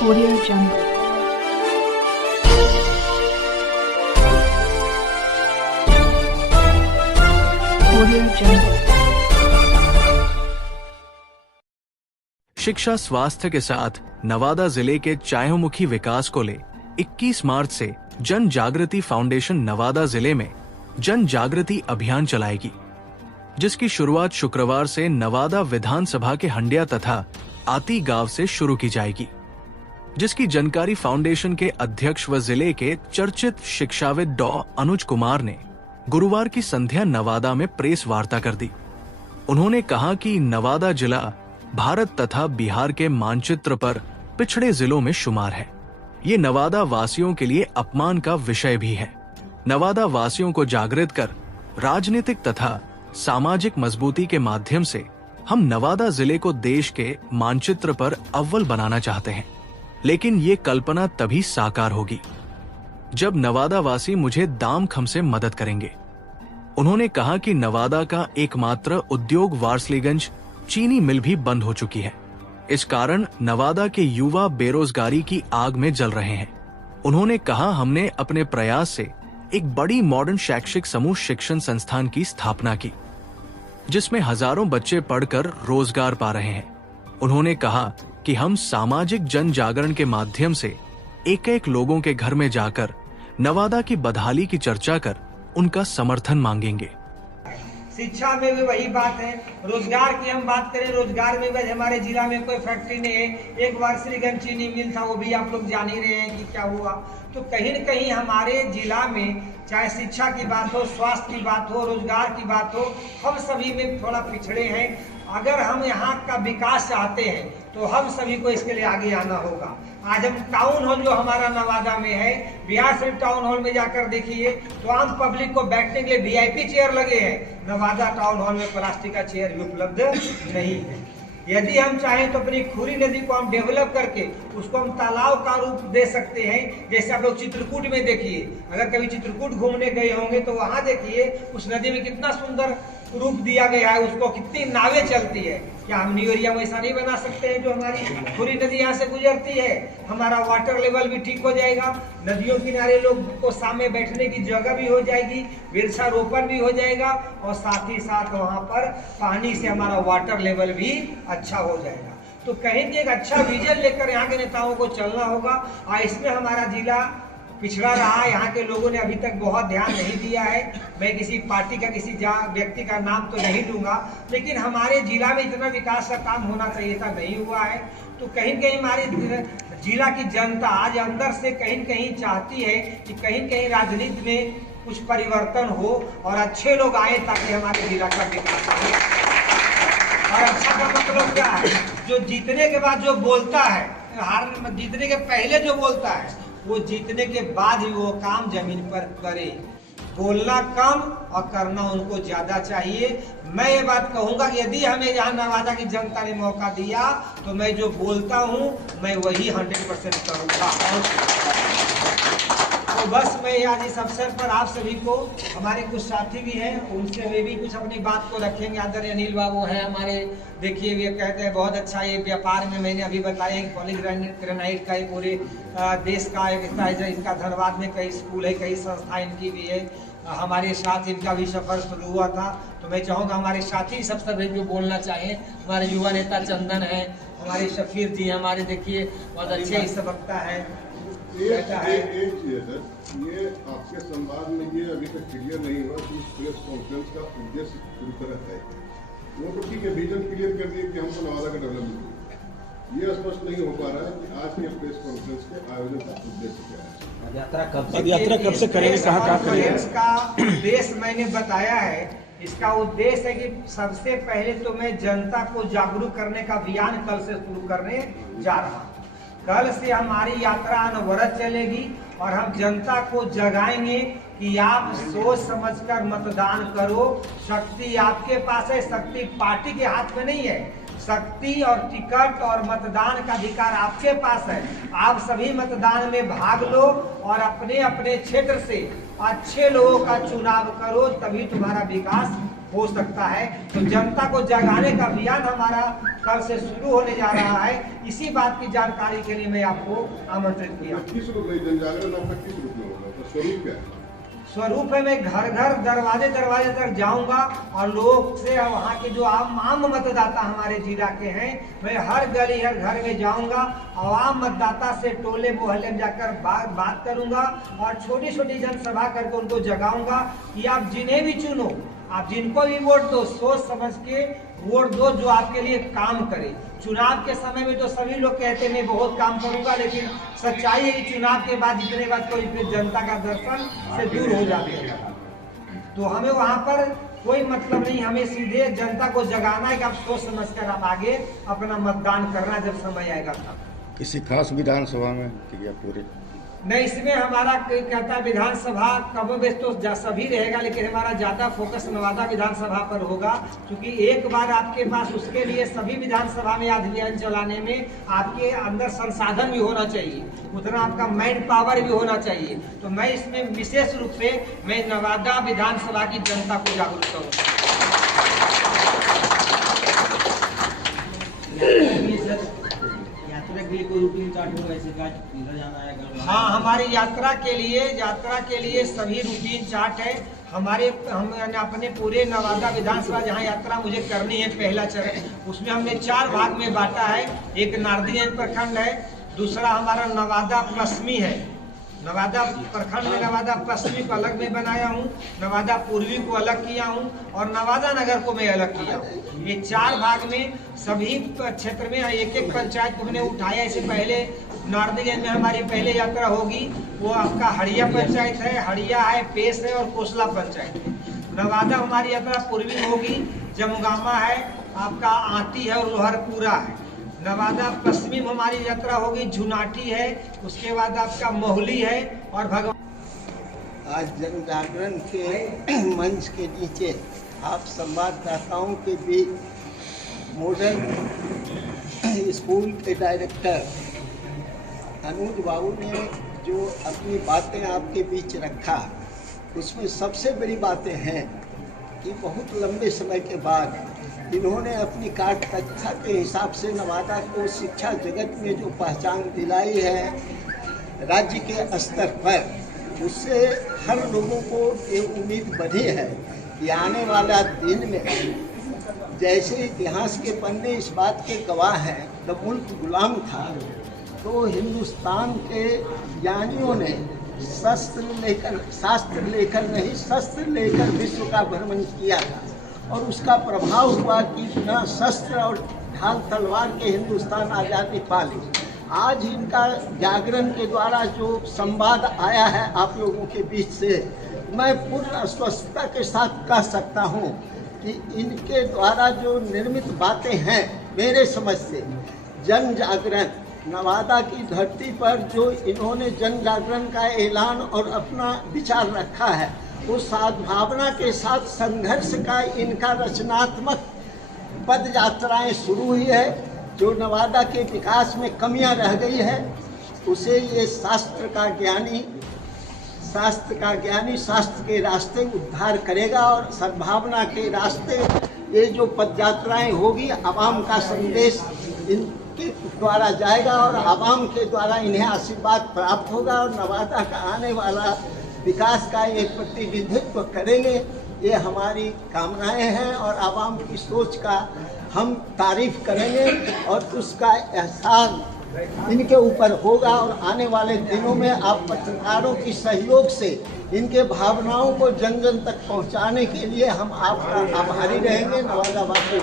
Audio Jungle. Audio Jungle. शिक्षा स्वास्थ्य के साथ नवादा जिले के चायोमुखी विकास को ले 21 मार्च से जन जागृति फाउंडेशन नवादा जिले में जन जागृति अभियान चलाएगी, जिसकी शुरुआत शुक्रवार से नवादा विधानसभा के हंडिया तथा आती गांव से शुरू की जाएगी, जिसकी जानकारी फाउंडेशन के अध्यक्ष व जिले के चर्चित शिक्षाविद डॉ अनुज कुमार ने गुरुवार की संध्या नवादा में प्रेस वार्ता कर दी। उन्होंने कहा कि नवादा जिला भारत तथा बिहार के मानचित्र पर पिछड़े जिलों में शुमार है। ये नवादा वासियों के लिए अपमान का विषय भी है। नवादा वासियों को जागृत कर राजनीतिक तथा सामाजिक मजबूती के माध्यम से हम नवादा जिले को देश के मानचित्र पर अव्वल बनाना चाहते हैं, लेकिन ये कल्पना तभी साकार होगी जब नवादा वासी मुझे दाम खम से मदद करेंगे। उन्होंने कहा कि नवादा का एकमात्र उद्योग वारसलीगंज चीनी मिल भी बंद हो चुकी है। इस कारण नवादा के युवा बेरोजगारी की आग में जल रहे हैं। उन्होंने कहा, हमने अपने प्रयास से एक बड़ी मॉडर्न शैक्षिक समूह शिक्षण संस्थान की स्थापना की, जिसमें हजारों बच्चे पढ़कर रोजगार पा रहे हैं। उन्होंने कहा कि हम सामाजिक जन जागरण के माध्यम से एक एक लोगों के घर में जाकर नवादा की बदहाली की चर्चा कर उनका समर्थन मांगेंगे। शिक्षा में भी वही बात है। रोजगार की हम बात करें, रोजगार में भी हमारे जिला में कोई फैक्ट्री नहीं है। एक वारसलीगंज चीनी मिल था, वो भी आप लोग जान ही रहे हैं कि क्या हुआ। तो कहीं न कहीं हमारे जिला में चाहे शिक्षा की बात हो, स्वास्थ्य की बात हो, रोजगार की बात हो, हम सभी में थोड़ा पिछड़े हैं। अगर हम यहाँ का विकास चाहते हैं तो हम सभी को इसके लिए आगे आना होगा। आज हम टाउन हॉल जो हमारा नवादा में है, बिहार शरीफ टाउन हॉल में जाकर देखिए तो आम पब्लिक को बैठने के लिए वीआईपी चेयर लगे हैं। नवादा टाउन हॉल में प्लास्टिक का चेयर भी उपलब्ध नहीं है। यदि हम चाहें तो अपनी खुरी नदी को हम डेवलप करके उसको हम तालाब का रूप दे सकते हैं। जैसे आप लोग चित्रकूट में देखिए, अगर कभी चित्रकूट घूमने गए होंगे तो वहाँ देखिए उस नदी में कितना सुंदर रूप दिया गया है, उसको कितनी नावें चलती है। क्या हम न्यू एरिया में ऐसा नहीं बना सकते हैं जो हमारी खुरी नदी यहाँ से गुजरती है? हमारा वाटर लेवल भी ठीक हो जाएगा, नदियों किनारे लोग को सामने बैठने की जगह भी हो जाएगी, वृक्षारोपण भी हो जाएगा और साथ ही साथ वहाँ पर पानी से हमारा वाटर लेवल भी अच्छा हो जाएगा। तो कहीं एक अच्छा विजन लेकर यहाँ के नेताओं को चलना होगा। और इसमें हमारा जिला पिछड़ा रहा, यहाँ के लोगों ने अभी तक बहुत ध्यान नहीं दिया है। मैं किसी पार्टी का किसी व्यक्ति का नाम तो नहीं लूंगा, लेकिन हमारे जिला में इतना विकास का काम होना चाहिए था, नहीं हुआ है। तो कहीं कहीं हमारे जिला की जनता आज अंदर से कहीं कहीं चाहती है कि कहीं कहीं राजनीति में कुछ परिवर्तन हो और अच्छे लोग आए ताकि हमारे जिला का विकास हो। और अच्छा का मतलब क्या है? जो जीतने के बाद जो बोलता है, हार जीतने के पहले जो बोलता है, वो जीतने के बाद ही वो काम जमीन पर करे। बोलना कम और करना उनको ज्यादा चाहिए। मैं ये बात कहूंगा कि यदि हमें यहाँ नवादा की जनता ने मौका दिया तो मैं जो बोलता हूँ मैं वही 100% करूंगा। तो बस मैं आज इस अवसर पर आप सभी को, हमारे कुछ साथी भी हैं, उनसे वे भी कुछ अपनी बात को रखेंगे। आदरणीय अनिल बाबू हैं हमारे, देखिए वे कहते हैं बहुत अच्छा ये व्यापार में मैंने अभी बताया कि पॉलीग्रेनाइट का ये पूरे देश का एक है। इनका धनबाद में कई स्कूल है, कई संस्था इनकी भी है। हमारे साथ इनका भी सफर शुरू हुआ था। तो मैं चाहूँगा हमारे साथी सबसे पहले जो बोलना चाहें, हमारे युवा नेता चंदन है, हमारे शफीर जी हमारे, देखिए बहुत अच्छे इस वक्ता है। एक चीज है सर, ये आपके संवाद में ये अभी तक क्लियर नहीं हुआ कि इस प्रेस कॉन्फ्रेंस का उद्देश्य पूरी तरह है। वो तो ठीक है, विजन क्लियर कर दिए कि हमको नवादा का डेवलपमेंट, ये स्पष्ट नहीं हो पा रहा है कि आज के प्रेस कॉन्फ्रेंस के आयोजन का उद्देश्य क्या है। यात्रा कब से करेंगे, कहाँ करेंगे? इसका उद्देश्य मैंने बताया है। इसका उद्देश्य है कि सबसे पहले तो मैं जनता को जागरूक करने का अभियान कल से शुरू करने जा रहा हूँ। कल से हमारी यात्रा अनवरत चलेगी और हम जनता को जगाएंगे कि आप सोच समझकर मतदान करो। शक्ति आपके पास है, शक्ति पार्टी के हाथ में नहीं है। शक्ति और टिकट और मतदान का अधिकार आपके पास है। आप सभी मतदान में भाग लो और अपने अपने क्षेत्र से अच्छे लोगों का चुनाव करो, तभी तुम्हारा विकास हो सकता है। तो जनता को जगाने का अभियान हमारा कल से शुरू होने जा रहा है। इसी बात की जानकारी के लिए मैं आपको आमंत्रित किया। किस रूप में जन जागरण आपका किस रूप में होगा, तो स्वरूप क्या है? स्वरूप है, मैं घर घर दरवाजे दरवाजे तक जाऊंगा और लोग से, वहाँ के जो आम मतदाता हमारे जिला के हैं, मैं हर गली हर घर में जाऊंगा, आम मतदाता से टोले मोहल्ले में जाकर बात करूंगा और छोटी छोटी जनसभा करके उनको जगाऊंगा कि आप जिन्हें भी चुनो, आप जिनको भी वोट दो, सोच समझ के वोट दो जो आपके लिए काम करे। चुनाव के समय में तो सभी लोग कहते हैं मैं बहुत काम करूंगा, लेकिन सच्चाई है कि चुनाव के बाद जितने बाद कोई फिर जनता का दर्शन से दूर हो जाते हैं। तो हमें वहां पर कोई मतलब नहीं, हमें सीधे जनता को जगाना है कि आप सोच समझ कर आप आगे अपना मतदान करना जब समय आएगा तब। किसी खास विधानसभा में या पूरे नहीं, इसमें हमारा कहता है विधानसभा कब बेस तो सभी रहेगा, लेकिन हमारा ज्यादा फोकस नवादा विधानसभा पर होगा, क्योंकि एक बार आपके पास उसके लिए सभी विधानसभा में अभियान चलाने में आपके अंदर संसाधन भी होना चाहिए, उतना आपका मैन पावर भी होना चाहिए। तो मैं इसमें विशेष रूप से मैं नवादा विधानसभा की जनता को जागरूक करूँगा। हाँ, हमारी यात्रा के लिए सभी रूटीन चार्ट है हमारे। हम अपने पूरे नवादा विधानसभा जहाँ यात्रा मुझे करनी है, पहला चरण, उसमें हमने 4 भाग में बांटा है। एक नारदीगंज प्रखंड है, दूसरा हमारा नवादा पश्चिमी है, नवादा प्रखंड में नवादा पश्चिमी को अलग में बनाया हूँ, नवादा पूर्वी को अलग किया हूँ और नवादा नगर को मैं अलग किया हूँ। ये 4 भाग में सभी क्षेत्र में एक एक पंचायत को हमने उठाया। इससे पहले नारदीगंज में हमारी पहले यात्रा होगी, वो आपका हड़िया पंचायत है, हड़िया है, पेश है और कोसला पंचायत है। नवादा हमारी यात्रा पूर्वी में होगी, जमुगामा है, आपका आती है और लोहरपुरा है। नवादा पश्चिमी में हमारी यात्रा होगी, झुनाटी है, उसके बाद आपका मोहली है और भगवान। आज जन जागरण के मंच के नीचे आप संवाददाताओं के बीच मॉडल स्कूल के डायरेक्टर अनुज बाबू ने जो अपनी बातें आपके बीच रखा, उसमें सबसे बड़ी बातें हैं कि बहुत लंबे समय के बाद इन्होंने अपनी कार्यकर्ता के हिसाब से नवादा को शिक्षा जगत में जो पहचान दिलाई है राज्य के स्तर पर, उससे हर लोगों को ये उम्मीद बढ़ी है कि आने वाला दिन में, जैसे इतिहास के पन्ने इस बात के गवाह हैं, जब मुल्क गुलाम था तो हिंदुस्तान के ज्ञानियों ने शास्त्र लेकर विश्व का भ्रमण किया था और उसका प्रभाव हुआ कि बिना शस्त्र और ढाल तलवार के हिंदुस्तान आज़ादी पा ली। आज इनका जागरण के द्वारा जो संवाद आया है आप लोगों के बीच से, मैं पूर्ण अस्वस्थता के साथ कह सकता हूँ कि इनके द्वारा जो निर्मित बातें हैं, मेरे समझ से जन जागरण नवादा की धरती पर जो इन्होंने जन जागरण का ऐलान और अपना विचार रखा है, वो सद्भावना के साथ संघर्ष का इनका रचनात्मक पद यात्राएं शुरू हुई है। जो नवादा के विकास में कमियां रह गई है, उसे ये शास्त्र का ज्ञानी शास्त्र के रास्ते उद्धार करेगा और सद्भावना के रास्ते ये जो पद यात्राएं होगी, आवाम का संदेश इनके द्वारा जाएगा और आवाम के द्वारा इन्हें आशीर्वाद प्राप्त होगा और नवादा का आने वाला विकास का ये प्रतिनिधित्व करेंगे। ये हमारी कामनाएं हैं और आवाम की सोच का हम तारीफ करेंगे और उसका एहसान इनके ऊपर होगा और आने वाले दिनों में आप पत्रकारों की सहयोग से इनके भावनाओं को जन जन तक पहुंचाने के लिए हम आपका आभारी रहेंगे। नवादा वासी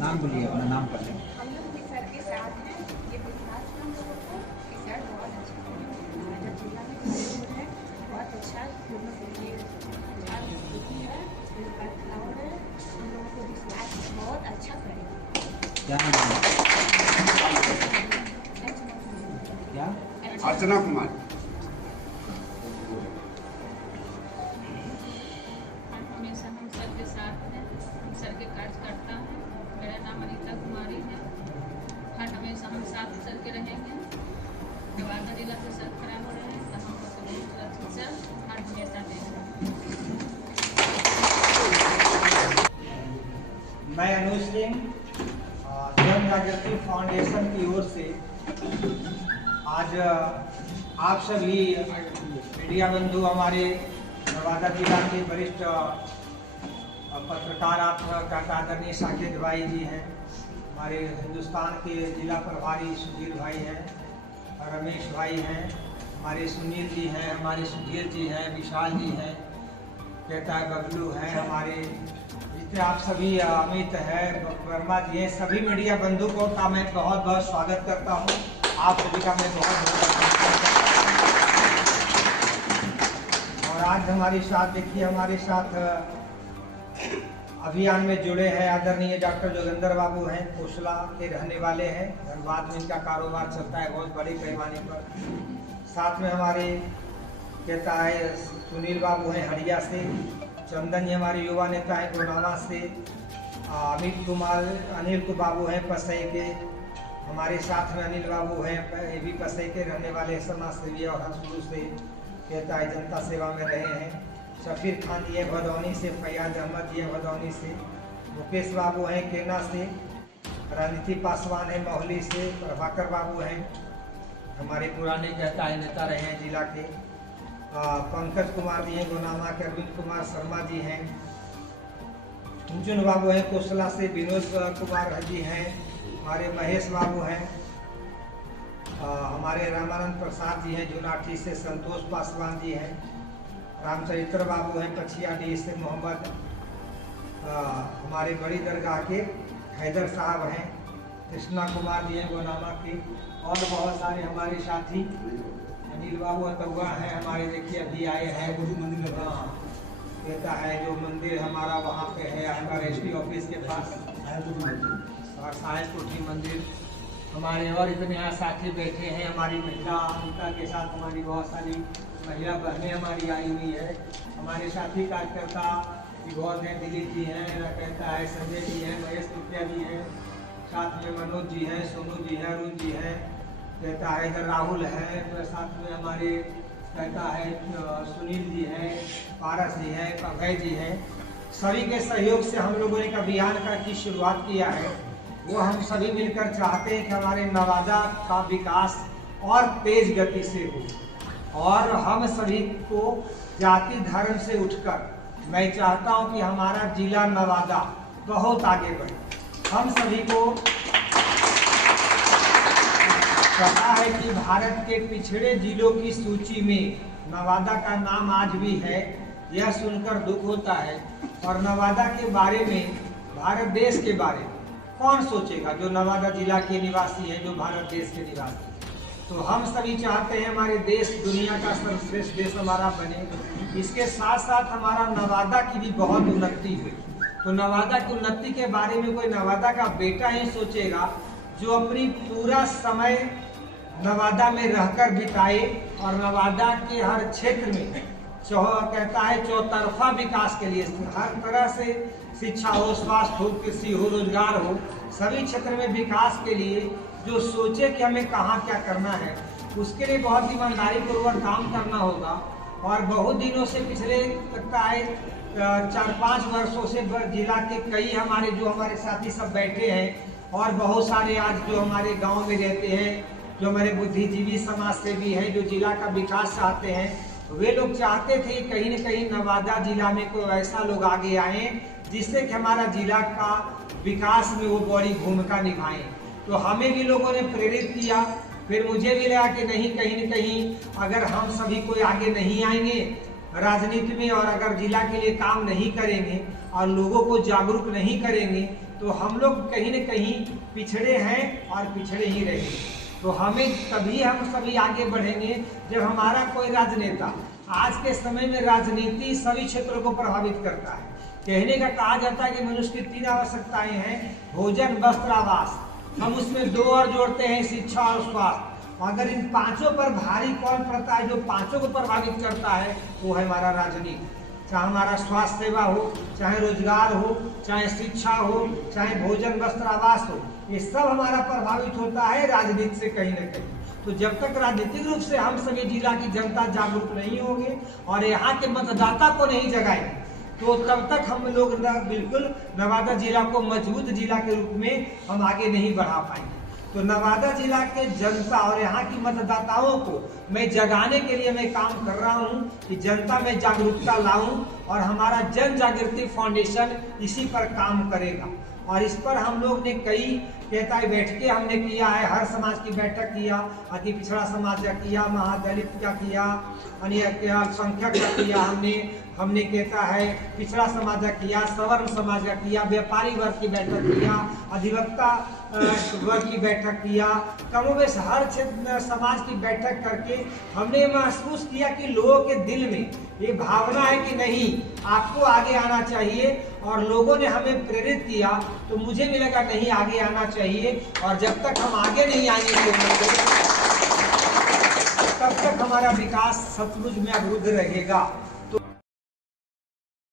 नाम बोलिए, अपना नाम कर लें। हम लोग भी सर के साथ हैं। ये विकास हम लोगों को इस साल बहुत अच्छा है, जिला में बहुत अच्छा अर्चना कुमार। हमेशा हम सर के साथ हैं, हम सर के कार्यकर्ता हैं। मेरा नाम अनीता कुमारी है। हर हमेशा हम साथ सर के रहेंगे। नवादा जिला से सर खराब हो रहे हैं तो हम बहुत सर हर हमेशा देंगे। मैं अनुज सिंह जन जागृति फाउंडेशन की ओर से आज आप सभी मीडिया बंधु, हमारे नवादा जिला के वरिष्ठ पत्रकार आपका आदरणीय साकेत भाई जी हैं, हमारे हिंदुस्तान के जिला प्रभारी सुधीर भाई हैं, रमेश भाई हैं, हमारे सुनील जी हैं, हमारे सुधीर जी हैं, विशाल जी हैं, कहता है बबलू हैं, हमारे जितने आप सभी अमित है, वर्मा जी हैं, सभी मीडिया बंधु को का मैं बहुत बहुत स्वागत करता हूं। आप सभी का मैं बहुत और आज हमारे साथ देखिए, हमारे साथ अभियान में जुड़े हैं आदरणीय डॉक्टर जोगेंद्र बाबू हैं, कोसला के रहने वाले हैं, धनबाद में इनका कारोबार चलता है बहुत बड़े पैमाने पर। साथ में हमारे कहता है सुनील बाबू हैं हरिया से, चंदन जी हमारे युवा नेता हैं गोनावा से, अमित कुमार अनिल को बाबू हैं पसई के, हमारे साथ में अनिल बाबू हैं, ये भी पसई के रहने वाले समाज सेवी और हम शुरू से कहता है जनता सेवा में रहे हैं। शफीर खान जी हैं भदौनी से, फैयाज अहमद जी हैं भदौनी से, मुकेश बाबू हैं केना से, राजनीति पासवान हैं मोहली से, प्रभाकर बाबू हैं हमारे पुराने कहता है नेता रहे हैं जिला के, पंकज कुमार जी हैं गोनामा के, अरविंद कुमार शर्मा जी हैं, कुंचन बाबू हैं कोसला से, विनोद कुमार जी हैं, हमारे महेश बाबू हैं, हमारे रामानंद प्रसाद जी हैं जुनाठी से, संतोष पासवान जी हैं, रामचरित्र बाबू हैं पछियाडी से, मोहम्मद हमारे बड़ी दरगाह के हैदर साहब हैं, कृष्णा कुमार जी हैं गोनामा के, और बहुत सारे हमारे साथी अनिल बाबू अतुआ हैं हमारे, देखिए अभी आए हैं गुरु मंदिर कहता है जो मंदिर हमारा वहाँ पे है हमारे एसपी ऑफिस के पास, और साहिब कोठी मंदिर हमारे, और इतने यहाँ साथी बैठे हैं, हमारी महिला अनिता के साथ हमारी बहुत सारी महिला बहनें हमारी आई हुई है, हमारे साथी कार्यकर्ता भी बहुत हैं, दिलीप जी हैं, कहता है संजय जी हैं, महेश कुटिया जी हैं, साथ में मनोज जी हैं, सोनू जी हैं, अरुण जी हैं, कहता है इधर राहुल है, तो साथ में हमारे कहता है सुनील जी हैं, पारस जी हैं, अभय जी हैं, सभी के सहयोग से हम लोगों ने एक अभियान की शुरुआत किया है। वो हम सभी मिलकर चाहते हैं कि हमारे नवादा का विकास और तेज गति से हो, और हम सभी को जाति धर्म से उठकर मैं चाहता हूं कि हमारा जिला नवादा बहुत आगे बढ़े। हम सभी को पता है कि भारत के पिछड़े जिलों की सूची में नवादा का नाम आज भी है, यह सुनकर दुख होता है। और नवादा के बारे में, भारत देश के बारे में कौन सोचेगा जो नवादा जिला के निवासी हैं, जो भारत देश के निवासी हैं। तो हम सभी चाहते हैं हमारे देश दुनिया का सर्वश्रेष्ठ देश हमारा बने। इसके साथ साथ हमारा नवादा की भी बहुत उन्नति हुई। तो नवादा की उन्नति के बारे में कोई नवादा का बेटा ही सोचेगा जो अपनी पूरा समय नवादा में रहकर बिताए और नवादा के हर क्षेत्र में कहता है चौतरफा विकास के लिए हर तरह से शिक्षा हो, स्वास्थ्य हो, कृषि हो, रोजगार हो, सभी क्षेत्र में विकास के लिए जो सोचे कि हमें कहाँ क्या करना है, उसके लिए बहुत ईमानदारी पूर्वक काम करना होगा। और बहुत दिनों से पिछले लगता है 4-5 वर्षों से जिला के कई हमारे जो हमारे साथी सब बैठे हैं, और बहुत सारे आज जो हमारे गांव में रहते हैं, जो हमारे बुद्धिजीवी समाज सेवी हैं, जो जिला का विकास चाहते हैं, वे लोग चाहते थे कहीं न कहीं नवादा जिला में कोई ऐसा लोग आगे आए जिससे कि हमारा जिला का विकास में वो बड़ी भूमिका निभाएं। तो हमें भी लोगों ने प्रेरित किया। फिर मुझे भी लगा कि नहीं, कहीं न कहीं अगर हम सभी कोई आगे नहीं आएंगे राजनीति में, और अगर जिला के लिए काम नहीं करेंगे और लोगों को जागरूक नहीं करेंगे, तो हम लोग कहीं न कहीं पिछड़े हैं और पिछड़े ही रहेंगे। तो हमें तभी हम सभी आगे बढ़ेंगे जब हमारा कोई राजनेता, आज के समय में राजनीति सभी क्षेत्रों को प्रभावित करता है, कहने का कहा जाता है कि मनुष्य की 3 आवश्यकताएं हैं, भोजन, वस्त्र, आवास। हम उसमें 2 और जोड़ते हैं, शिक्षा और स्वास्थ्य। अगर इन 5 पर भारी कौन पड़ता है, जो 5 को प्रभावित करता है, वो है हमारा राजनीति। चाहे हमारा स्वास्थ्य सेवा हो, चाहे रोजगार हो, चाहे शिक्षा हो, चाहे भोजन, वस्त्र, आवास हो, ये सब हमारा प्रभावित होता है राजनीति से कहीं न कहीं। तो जब तक राजनीतिक रूप से हम सभी जिला की जनता जागरूक नहीं होंगे और यहाँ के मतदाता को नहीं जगाएंगे, तो तब तक हम लोग बिल्कुल नवादा जिला को मजबूत जिला के रूप में हम आगे नहीं बढ़ा पाएंगे। तो नवादा जिला के जनता और यहाँ की मतदाताओं को मैं जगाने के लिए मैं काम कर रहा हूँ कि जनता में जागरूकता लाऊं, और हमारा जन जागृति फाउंडेशन इसी पर काम करेगा। और इस पर हम लोग ने कई कहता है बैठकें हमने किया है, हर समाज की बैठक किया, अति पिछड़ा समाज का किया, महादलित का किया, अन्य अल्पसंख्यक का किया, हमने कहता है पिछड़ा समाज का किया, सवर्ण समाज का किया, व्यापारी वर्ग की बैठक किया, अधिवक्ता वर्ग की बैठक किया, कमोबेश हर क्षेत्र समाज की बैठक करके हमने महसूस किया कि लोगों के दिल में ये भावना है कि नहीं, आपको आगे आना चाहिए। और लोगों ने हमें प्रेरित किया, तो मुझे भी लगा नहीं, आगे आना चाहिए। और जब तक हम आगे नहीं आएंगे तब तक हमारा विकास सचमुच में अवरुद्ध रहेगा।